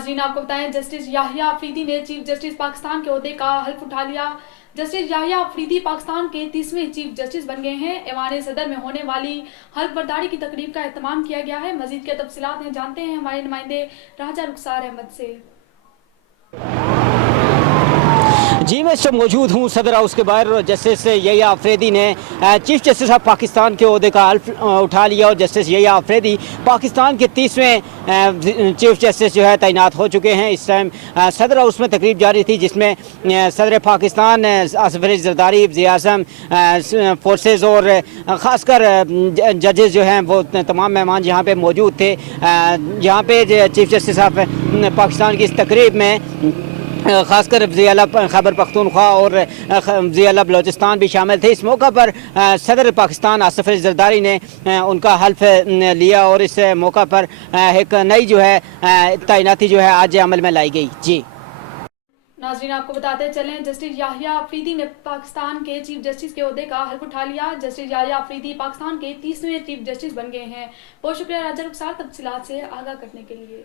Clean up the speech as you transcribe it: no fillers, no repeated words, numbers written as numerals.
नाज़रीन, आपको बताएं, जस्टिस याहिया अफरीदी ने चीफ जस्टिस पाकिस्तान के ओहदे का हल्फ उठा लिया। जस्टिस याहिया अफरीदी पाकिस्तान के 30वें चीफ जस्टिस बन गए हैं। ऐवान सदर में होने वाली हल्फ बर्दारी की तकरीब का एहतमाम किया गया है। मजीद के तफसीलात हैं, जानते हैं हमारे नुमाइंदे राजा रुखसार अहमद से। जी, मैं इस वक्त मौजूद हूँ सदर हाउस के बाहर। जस्टिस याहिया अफरीदी ने चीफ जस्टिस ऑफ पाकिस्तान के ओहदे का हल्फ उठा लिया और जस्टिस याहिया अफरीदी पाकिस्तान के 30वें चीफ जस्टिस जो है तैनात हो चुके हैं। इस टाइम सदर हाउस में तकरीब जारी थी जिसमें सदर पाकिस्तान आसिफ अली जरदारी, वज़ीर आज़म, फोर्सेस और ख़ासकर जजेस जो हैं वो तमाम मेहमान यहाँ पे मौजूद थे। यहाँ पे चीफ जस्टिस ऑफ पाकिस्तान की इस तकरीब में ख़ासकर वज़ीर आला खैबर पख्तूनख्वा और वज़ीर आला बलोचिस्तान भी शामिल थे। इस मौका पर सदर पाकिस्तान आसिफ अली जरदारी ने उनका हल्फ लिया और इस मौका पर एक नई जो है तैनाती जो है आज अमल में लाई गई। जी नाज़रीन, आपको बताते चलें, जस्टिस याहिया अफरीदी ने पाकिस्तान के चीफ जस्टिस के ओहदे का हल्फ उठा लिया। जस्टिस याहिया अफरीदी पाकिस्तान के 30वें चीफ जस्टिस बन गए हैं। बहुत शुक्रिया राजा रुखसार तफसीलात से आगाह करने के लिए।